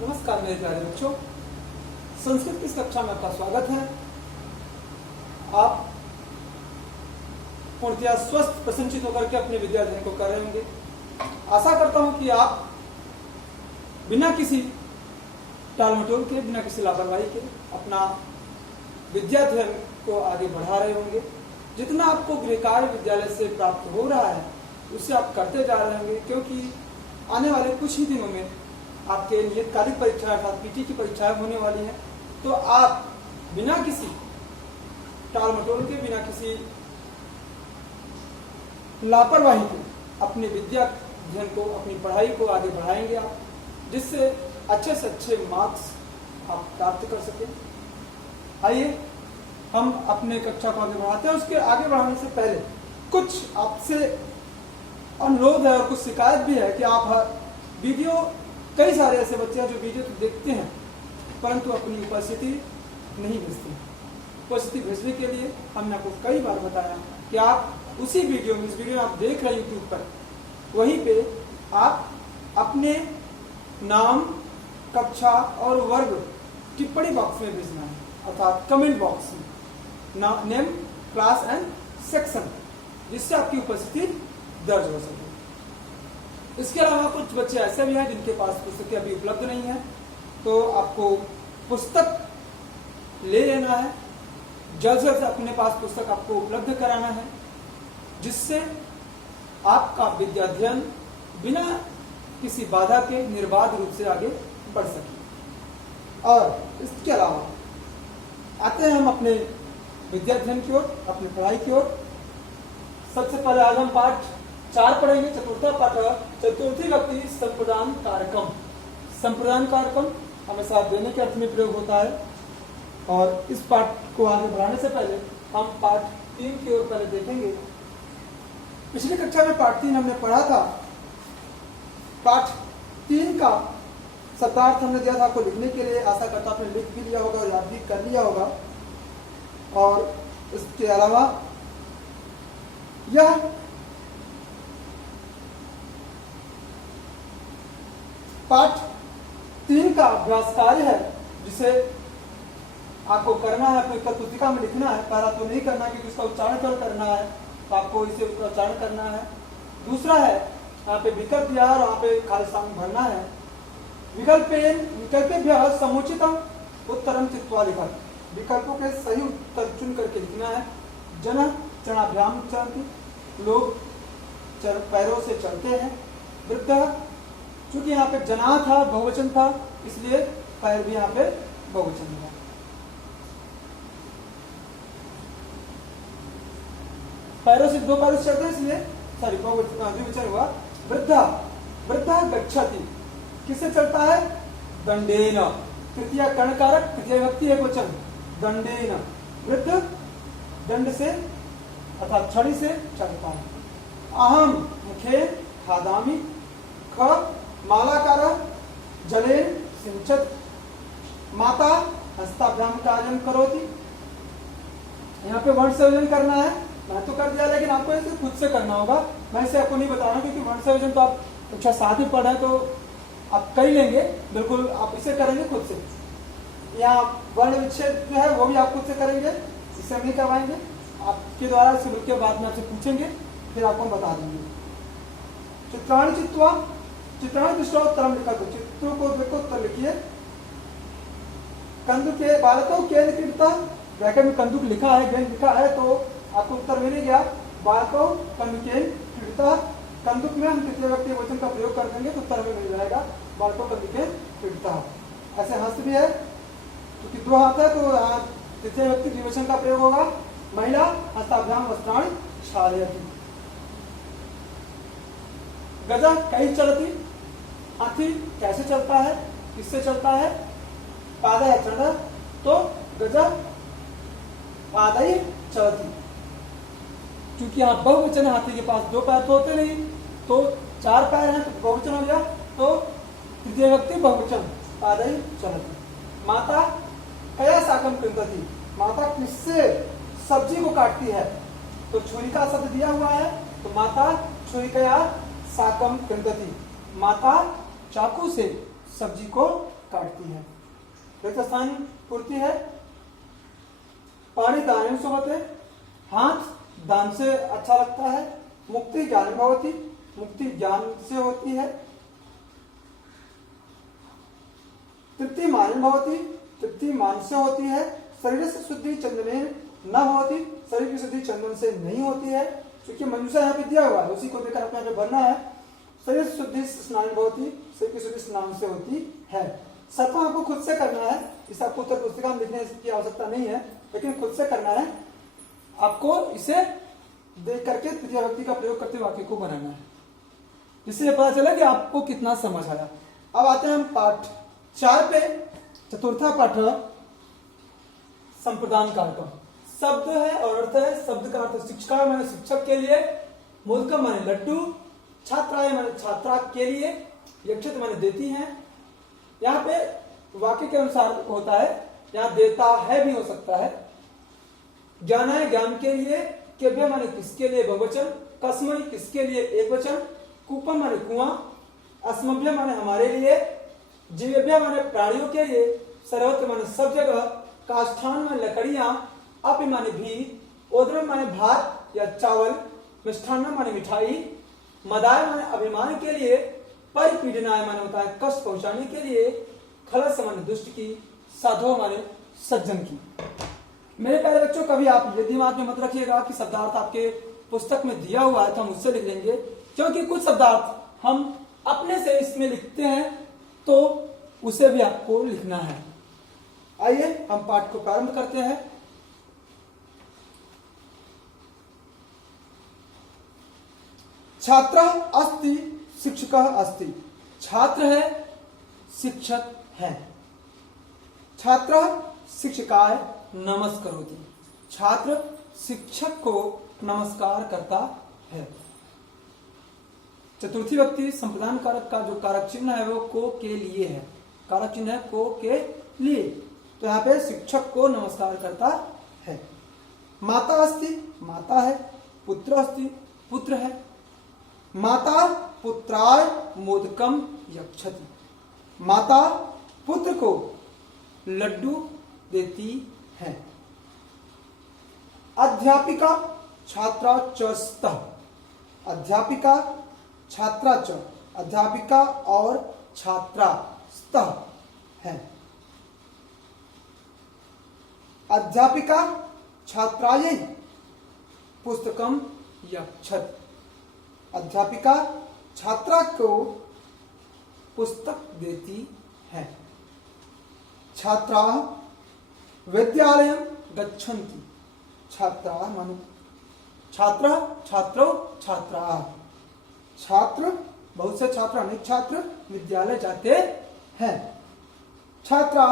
नमस्कार मेरे प्यारे बच्चों, संस्कृत की इस कक्षा में आपका स्वागत है। आप पूर्णतया स्वस्थ प्रसन्नचित होकर के अपने विद्याध्ययन को कर रहे होंगे। आशा करता हूं कि आप बिना किसी टालमटोल के, बिना किसी लापरवाही के अपना विद्याध्ययन को आगे बढ़ा रहे होंगे। जितना आपको गृह कार्य विद्यालय से प्राप्त हो रहा है उससे आप करते जा रहे होंगे, क्योंकि आने वाले कुछ ही दिनों में आपके नियतकालिक परीक्षा अर्थात पीटी की परीक्षाएं होने वाली हैं। तो आप बिना किसी टालमटोल के, बिना किसी लापरवाही के अपने विद्याध्ययन को, अपनी पढ़ाई को आगे बढ़ाएंगे आप, जिससे अच्छे से अच्छे मार्क्स आप प्राप्त कर सकें। आइए हम अपने कक्षा को आगे बढ़ाते हैं। उसके आगे बढ़ाने से पहले कुछ आपसे अनुरोध है और कुछ शिकायत भी है कि आप वीडियो, कई सारे ऐसे बच्चे हैं जो वीडियो तो देखते हैं परंतु अपनी उपस्थिति नहीं भेजते। उपस्थिति भेजने के लिए हमने आपको कई बार बताया कि आप उसी वीडियो में, इस वीडियो में आप देख रहे हैं यूट्यूब पर, वहीं पे आप अपने नाम, कक्षा और वर्ग टिप्पणी बॉक्स में भेजना है, अर्थात कमेंट बॉक्स में नेम, क्लास एंड सेक्शन, जिससे आपकी उपस्थिति दर्ज हो सके। इसके अलावा कुछ बच्चे ऐसे भी हैं जिनके पास पुस्तकें अभी उपलब्ध नहीं है, तो आपको पुस्तक ले लेना है, जल्द से जल्द अपने पास पुस्तक आपको उपलब्ध कराना है, जिससे आपका विद्याध्ययन बिना किसी बाधा के निर्बाध रूप से आगे बढ़ सके। और इसके अलावा आते हैं हम अपने विद्याध्ययन की ओर, अपनी पढ़ाई की ओर। सबसे पहले आज हम पाठ 4 पढ़ेंगे। चतुर्थ पाठ, चतुर्थी व्यक्ति संप्रदान कारकम। संप्रदान कारकम हमेशा देने के अर्थ में प्रयोग होता है। और इस पाठ को आगे बढ़ाने से पहले हम पाठ 3 की ओर पहले देखेंगे। पिछली कक्षा में पाठ 3 हमने पढ़ा था। पाठ 3 का शब्दार्थ हमने दिया था आपको लिखने के लिए। आशा करता आपने लिख भी लिया होगा और याद भी कर लिया होगा। और इसके अलावा यह पाठ 3 का अभ्यास कार्य है, जिसे आपको करना है, अपनी उत्तर पुस्तिका में लिखना है। पहला तो नहीं करना क्योंकि उसका उच्चारण करना है, तो आपको इसे उच्चारण करना है। दूसरा है, यहाँ पे विकल्प दिया है और यहाँ पे खाली स्थान भरना है। विकल्पेभ्यः समुचितम उत्तरम चित्वा लिखत। विकल्पों के सही उत्तर चुन करके लिखना है। जन चरणाभ्याम चलती, लोग पैरों से चलते हैं। वृद्ध, चूंकि यहाँ पे जना था, बहुवचन था, इसलिए पैर भी यहाँ पे बहुवचन है। पैरों से, 2 पैरों से चलते हैं, इसलिए सॉरी द्विवचन हुआ। वृद्धा, वृद्धा गच्छति, किससे चलता है? दंडेन। तृतीया कर्णकारक, तृतीय व्यक्ति एकवचन, दंडेन। वृद्ध दंड से अर्थात छड़ी से चलता है। अहम मुखे खादामि। ख मालाकार जलेन सिंचत। माता हस्ताभ्याम कार्यम करोति। यहाँ पे वर्ण संयोजन करना है। मैं तो कर दिया, लेकिन आपको इसे खुद से करना होगा। मैं इसे आपको नहीं बता रहा हूँ क्योंकि वर्ण संयोजन तो आप कक्षा 7 में पढ़ रहे हैं, तो आप कर लेंगे, बिल्कुल आप इसे करेंगे खुद से। यहाँ वर्ण विच्छेद जो है वो भी आप खुद से करेंगे, इसे हम नहीं करवाएंगे। आपके द्वारा इसे के बाद में आपसे पूछेंगे, फिर आपको हम बता देंगे। चित्राणि चित्वा, चित्राणि दृष्टवा उत्तरम लिखा। तो चित्रों को देखो, उत्तर लिखिए। कंदुक के बालकों के क्रीडता, ब्रैकेट में कंदुक लिखा है, गेंद लिखा है, तो आपको उत्तर मिल गया। बालकों कंदुकेन क्रीडता। कंदुक में हम तृतीय व्यक्ति वचन का प्रयोग कर देंगे तो उत्तर हमें मिल जाएगा, बालकों कंदुकेन क्रीडता। ऐसे हस्त भी है, क्योंकि 2 हाथ है तो तृतीय व्यक्ति द्विवचन का प्रयोग होगा। महिला हस्ताभ्याम वस्त्राणि क्षालयति। गजा कहीं चलती, हाथी कैसे चलता है, किससे चलता है? पादय चढ़, तो गजा पादय चलती। क्योंकि यहाँ बहुवचन, हाथी के पास 2 पैर तो होते नहीं, तो 4 पैर हैं तो बहुवचन हो गया, तो तृतीय व्यक्ति बहुवचन, पादय चलती। माता कया साकम कृंतति। माता किससे सब्जी को काटती है? तो छुरी का शब्द दिया हुआ है, तो माता छुरी कया साकम कृंतति। माता चाकू से सब्जी को काटती है। रिक्त स्थान पूर्ति है। पाणी दानेन शोभते, हाथ दान से अच्छा लगता है। मुक्ति ज्ञान भवति, मुक्ति ज्ञान से होती है। तृप्ति मान भवति, तृप्ति मान से होती है। शरीर से शुद्धि चंदने न होती, शरीर की शुद्धि चंदन से नहीं होती है। क्योंकि मनुष्य यहाँ पे दिया हुआ है, उसी को लेकर अपने यहाँ पे बनना है। शरीर से शुद्धि स्नान भवति, शरीर की शुद्धि स्नान से होती है। सत्व आपको खुद से करना है, इसे आपको उत्तर पुस्तिका में लिखने की आवश्यकता नहीं है, लेकिन खुद से करना है। आपको इसे देख करके तृतीय व्यक्ति का प्रयोग करते वाक्य को बनाना है, इससे पता चला कि आपको कितना समझ आया। अब आते हैं हम पाठ 4 पे। चतुर्था पाठ संप्रदान कारक। शब्द है और अर्थ है। शब्द का अर्थ शिक्षका माने शिक्षक के लिए, मोदकम माने लड्डू, छात्राएं माने छात्रा के लिए, यक्षित माने देती हैं। यहाँ पे वाक्य के अनुसार होता है, यहाँ देता है भी हो सकता है। ज्ञान है ज्ञान के लिए, केभ्य माने किसके लिए बहुवचन, कस्मय किसके लिए एक वचन, कूपम माने कुआं, अस्मभ्य माने हमारे लिए, जीवेभ्य माने प्राणियों के लिए, सर्वत्र माने सब जगह, काष्ठान माने लकड़ियां, अपि माने भी, ओद्रम माने भात या चावल, मिष्ठान माने मिठाई, मदाय माने अभिमान के लिए, परिपीडनाय माने होता है कष्ट पहुंचाने के लिए, खलस माने दुष्ट की, साधो माने सज्जन की। मेरे प्यारे बच्चों, कभी आप ये दिमाग में मत रखिएगा कि शब्दार्थ आपके पुस्तक में दिया हुआ है तो हम उससे लिख लेंगे, क्योंकि कुछ शब्दार्थ हम अपने से इसमें लिखते हैं तो उसे भी आपको लिखना है। आइए हम पाठ को प्रारंभ करते हैं। छात्र अस्ति शिक्षक अस्ति, छात्र है शिक्षक है। छात्र शिक्षकाय नमस्करोति, छात्र शिक्षक को नमस्कार करता है। चतुर्थी व्यक्ति संप्रदान कारक का जो कारक चिन्ह है वो को के लिए है, कारक चिन्ह है को के लिए, तो यहाँ पे शिक्षक को नमस्कार करता है। माता अस्ति, माता है। पुत्र अस्ति, पुत्र है। माता पुत्राय मोदकम यक्षति, माता पुत्र को लड्डू देती है। अध्यापिका छात्रा च स्तः, अध्यापिका छात्रा च, अध्यापिका और छात्रा स्तः है। अध्यापिका छात्रायै पुस्तकम यक्षत, अध्यापिका छात्रा को पुस्तक देती है। छात्रा विद्यालय गच्छन्ति, छात्रा मानो छात्र, छात्रो छात्रा, छात्र बहुत से छात्र अनेक छात्र विद्यालय जाते हैं। छात्रा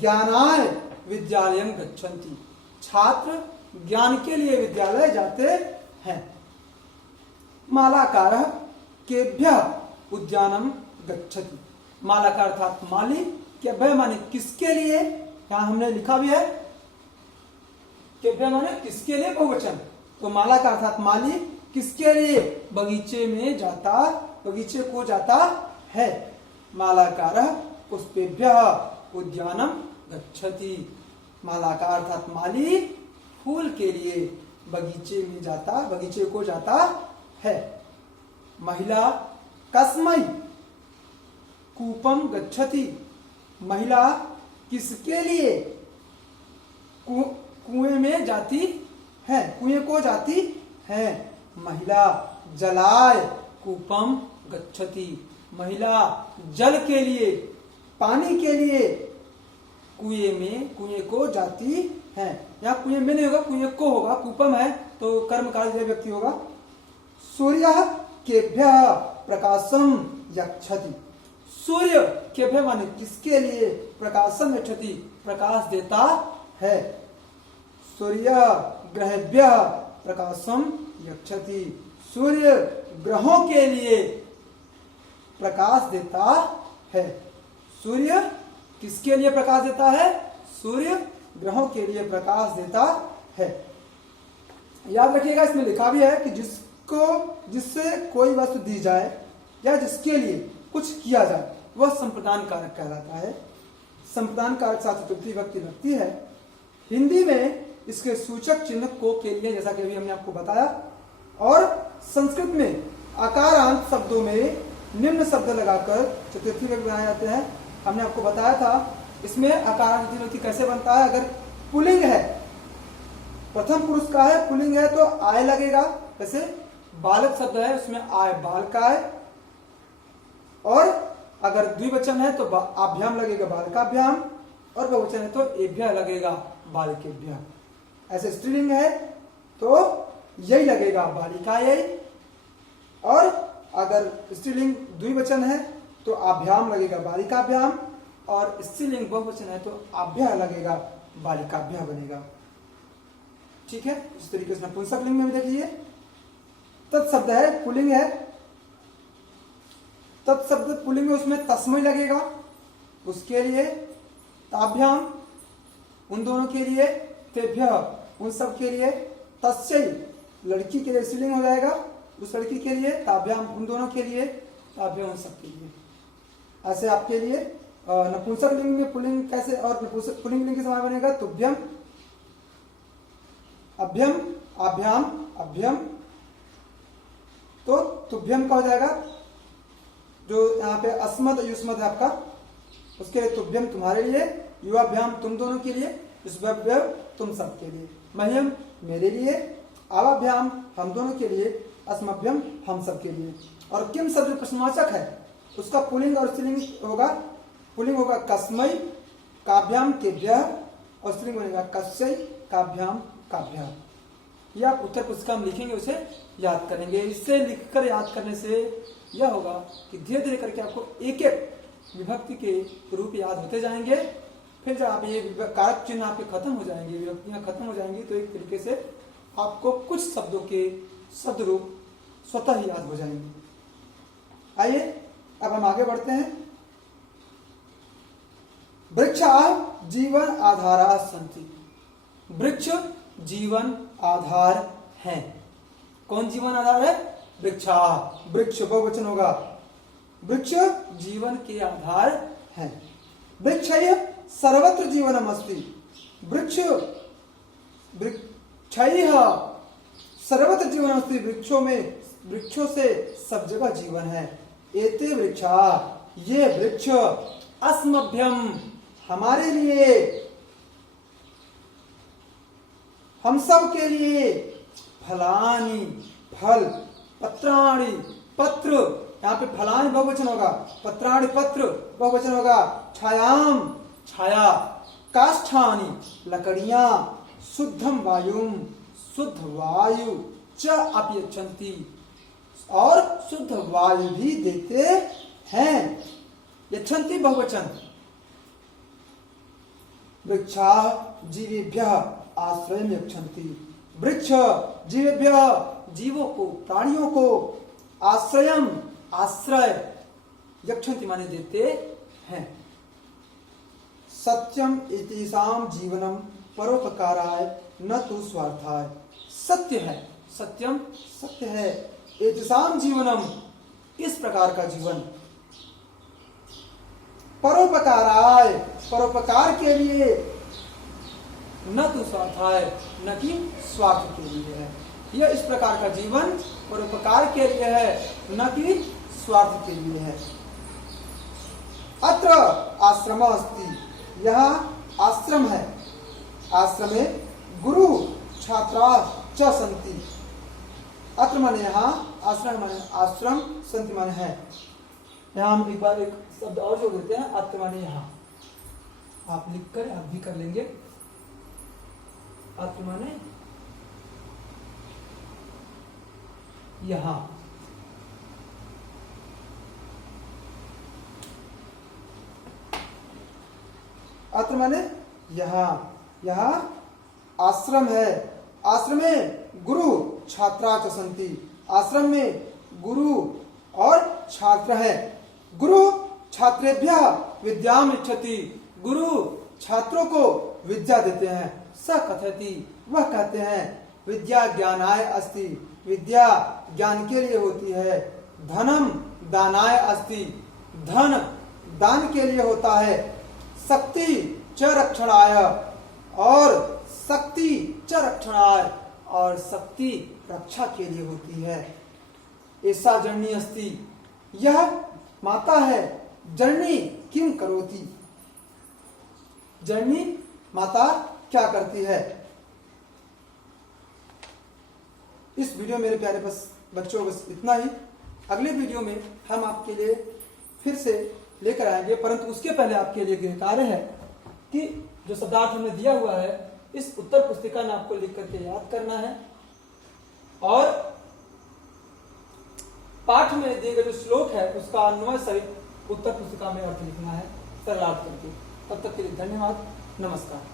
ज्ञानाय विद्यालयं गच्छन्ति, छात्र ज्ञान के लिए विद्यालय जाते हैं। मालाकारः केभ्यः उद्यानं गच्छति, मालाकार अर्थात माली, केभ्यः माने किसके लिए, यहाँ हमने लिखा भी है केभ्यः माने किसके लिए बहुवचन, तो मालाकार अर्थात माली किसके लिए, बगीचे में जाता, बगीचे को जाता है। मालाकारः पुष्पेभ्यः उद्यानं गच्छति, मालाकार अर्थात माली फूल के लिए बगीचे में जाता, बगीचे को जाता है। महिला कस्मै कूपम गच्छति, महिला किसके लिए कुएं में जाती है, कुएं को जाती है। महिला जलाय कूपम गच्छति, महिला जल के लिए, पानी के लिए कुएं में, कुएं को जाती है। यहाँ कुएं में नहीं होगा, कुएं को होगा, कूपम है तो कर्मकाल व्यक्ति होगा। सूर्य केभ्यः प्रकाशम यक्षति, सूर्य केभ्यः माने किसके लिए, प्रकाशम यक्षति प्रकाश देता है। सूर्य ग्रहेभ्यः प्रकाशम यक्षति, सूर्य ग्रहों के लिए प्रकाश देता है। सूर्य किसके लिए प्रकाश देता है, सूर्य ग्रहों के लिए प्रकाश देता है। याद रखिएगा इसमें लिखा भी है कि जिससे कोई वस्तु दी जाए या जिसके लिए कुछ किया जाए वह संप्रदान कारक कहलाता है। संप्रदान कारक साथ चतुर्थी विभक्ति लगती है। हिंदी में इसके सूचक चिन्ह को के लिए, जैसा कि अभी हमने आपको बताया, और संस्कृत में आकारांत शब्दों में निम्न शब्द लगाकर चतुर्थी विभक्ति बनाए जाते हैं। हमने आपको बताया था इसमें आकारांत विभक्ति कैसे बनता है। अगर पुल्लिंग है, प्रथम पुरुष का है, पुल्लिंग है तो आय लगेगा। जैसे बालक शब्द है उसमें आय बाल का है, और अगर द्विवचन है तो आभ्याम लगेगा बालकाभ्याम, और बहुवचन है तो एभ्य लगेगा बालिकेभ्य। ऐसे स्त्रीलिंग है तो यही लगेगा बालिकायै, और अगर स्त्रीलिंग द्विवचन है तो आभ्याम लगेगा बालिकाभ्याम, और स्त्रीलिंग बहुवचन है तो आभ्य लगेगा बालिकाभ्य बनेगा। ठीक है, इस तरीके से नपुंसक लिंग में भी देख लीजिए। तत्शब्द है, पुल्लिंग है, तत्शब्द पुल्लिंग में उसमें तस्मै लगेगा, उसके लिए ताभ्याम उन दोनों के लिए, तेभ्य उन सब के लिए, तस्यै लड़की के लिए स्त्रीलिंग हो जाएगा, उस लड़की के लिए, ताभ्याम उन दोनों के लिए, ताभ्य उन सब के लिए। ऐसे आपके लिए नपुंसक लिंग में पुल्लिंग कैसे, और नपुंसक पुल्लिंग लिंग के समान बनेगा तुभ्यम, अभ्यम, आभ्याम, अभ्यम। तो तुभ्यम का हो जाएगा जो यहाँ पे अस्मद युष्मद है आपका, उसके लिए तुभ्यम तुम्हारे लिए, युवाभ्याम तुम दोनों के लिए, युष्मभ्यम तुम सब के लिए, मह्यम मेरे लिए, आवाभ्याम हम दोनों के लिए, अस्मभ्यम हम सब के लिए। और किम शब्द जो प्रश्नवाचक है उसका पुल्लिंग और स्त्रीलिंग होगा। पुल्लिंग होगा कस्मै काभ्याम केभ्यः, और स्त्रीलिंग बनेगा कस्यै काभ्याम काभ्यः। यह आप उत्तर पुस्तिका में लिखेंगे, उसे याद करेंगे। इससे लिखकर याद करने से यह होगा कि धीरे धीरे करके आपको एक एक विभक्ति के रूप याद होते जाएंगे। फिर जब आप ये कारक चिन्ह आपके खत्म हो जाएंगे, विभक्तियां खत्म हो जाएंगी, तो एक तरीके से आपको कुछ शब्दों के शब्द रूप स्वतः ही याद हो जाएंगे। आइए अब हम आगे बढ़ते हैं। वृक्षा जीवन आधारा सन्ति। वृक्ष जीवन आधार है। कौन जीवन आधार है? वृक्षा। वृक्ष बहुवचन होगा। वृक्ष जीवन के आधार है। वृक्ष सर्वत्र जीवनम अस्ति। वृक्ष वृक्षैः सर्वत्र जीवनम अस्ति। वृक्षों से सब जगह जीवन है। एते वृक्षा, ये वृक्ष, अस्मभ्यम हमारे लिए, हम सब के लिए, फलानी फल, पत्राणि पत्र, यहाँ पे फलानी बहुवचन होगा, पत्राणि पत्र बहुवचन होगा, छायाम छाया, काष्ठानि लकड़ियां, शुद्धम वायुम शुद्ध वायु च अपयच्छन्ति, और शुद्ध वायु भी देते हैं। यच्छन्ति बहुवचन। वृक्षा जीवेभ्यः आश्रयम यच्छन्ति। वृक्ष जीवेभ्यः जीवों को, प्राणियों को, आश्रयम आश्रय, यच्छन्ति माने देते हैं। सत्यम एतेषां जीवनम परोपकाराय न तो स्वार्थाय। सत्य है, सत्यम सत्य है, एतेषां जीवनम इस प्रकार का जीवन, परोपकाराय परोपकार के लिए, न तो स्वार्थाय न कि स्वार्थ के लिए है। यह इस प्रकार का जीवन परोपकार के लिए है, न कि स्वार्थ के लिए है। अत्र आश्रम अस्ति, यह आश्रम है। आश्रमे गुरु छात्रा च सन्ति। अत्र माने यहाँ, आश्रम माने आश्रम, संति माने है। यहाँ हम एक बार एक शब्द और जोड़ देते हैं, अत्र माने यहाँ। आप लिखकर आप भी कर लेंगे। अत्र माने यहाँ। अत्र माने यहाँ। यहाँ आश्रम है। आश्रम में गुरु छात्रा च सन्ति। आश्रम में गुरु और छात्र है। गुरु छात्रेभ्यः विद्याम इच्छति। गुरु छात्रों को विद्या देते हैं। स कथयति, वह कहते हैं, विद्या ज्ञानाय अस्ति। विद्या ज्ञान के लिए होती है। धनम दानाय अस्ति। धन दान के लिए होता है। शक्ति च रक्षणाय, और शक्ति च रक्षणाय, और शक्ति रक्षा के लिए होती है। ऐसा जननी अस्ति, यह माता है। जननी किम करोति, जननी माता क्या करती है। इस वीडियो मेरे प्यारे बच्चों बस इतना ही। अगले वीडियो में हम आपके लिए फिर से लेकर आएंगे, परंतु उसके पहले आपके लिए एक कार्य है कि जो शब्दार्थ हमने दिया हुआ है इस उत्तर पुस्तिका में आपको लिख करके याद करना है, और पाठ में दिए गए जो श्लोक है उसका अन्वय सहित उत्तर पुस्तिका में अर्थ लिखना है सरलार्थ करके। तब तक के लिए धन्यवाद, नमस्कार।